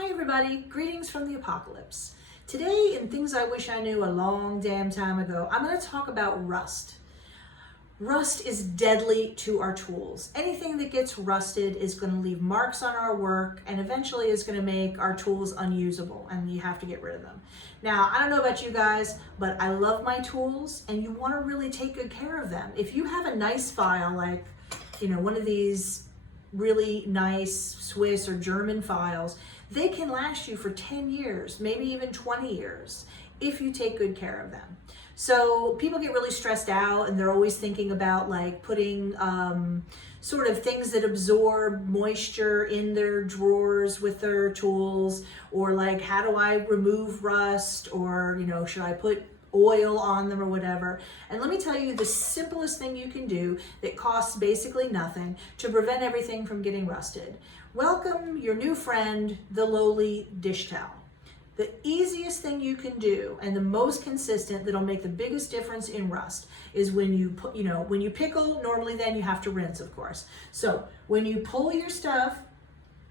Hi everybody, greetings from the apocalypse. Today in Things I Wish I Knew a Long Damn Time Ago, I'm going to talk about rust. Rust is deadly to our tools. Anything that gets rusted is going to leave marks on our work and eventually is going to make our tools unusable and you have to get rid of them. Now, I don't know about you guys, but I love my tools and you want to really take good care of them. If you have a nice file like, one of these really nice Swiss or German files, they can last you for 10 years, maybe even 20 years, if you take good care of them. So people get really stressed out and they're always thinking about like putting sort of things that absorb moisture in their drawers with their tools, or like, how do I remove rust, or, should I put oil on them or whatever. And let me tell you the simplest thing you can do that costs basically nothing to prevent everything from getting rusted. Welcome your new friend, the lowly dish towel. The easiest thing you can do and the most consistent that'll make the biggest difference in rust is when you put, when you pickle, normally then you have to rinse, of course. So when you pull your stuff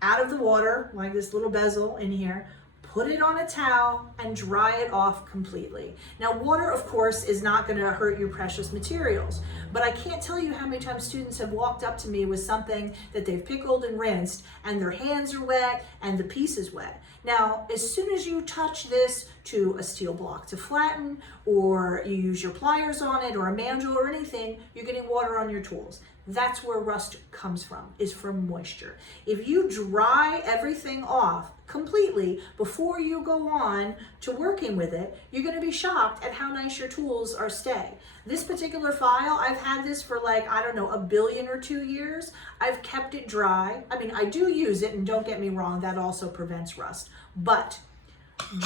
out of the water, like this little bezel in here, put it on a towel and dry it off completely. Now, water, of course, is not going to hurt your precious materials, but I can't tell you how many times students have walked up to me with something that they've pickled and rinsed, and their hands are wet and the piece is wet. Now, as soon as you touch this to a steel block to flatten, or you use your pliers on it, or a mandrel or anything, you're getting water on your tools. That's where rust comes from, is from moisture. If you dry everything off completely before you go on to working with it, you're going to be shocked at how nice your tools are stay. This particular file, I've had this for like, I don't know, 1 billion or 2 years. I've kept it dry. I mean, I do use it, and don't get me wrong, that also prevents rust. But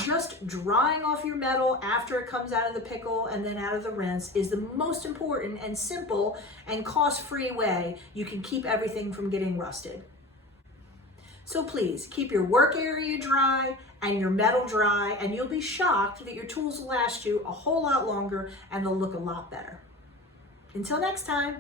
just drying off your metal after it comes out of the pickle and then out of the rinse is the most important and simple and cost-free way you can keep everything from getting rusted. So please keep your work area dry and your metal dry, and you'll be shocked that your tools will last you a whole lot longer and they'll look a lot better. Until next time.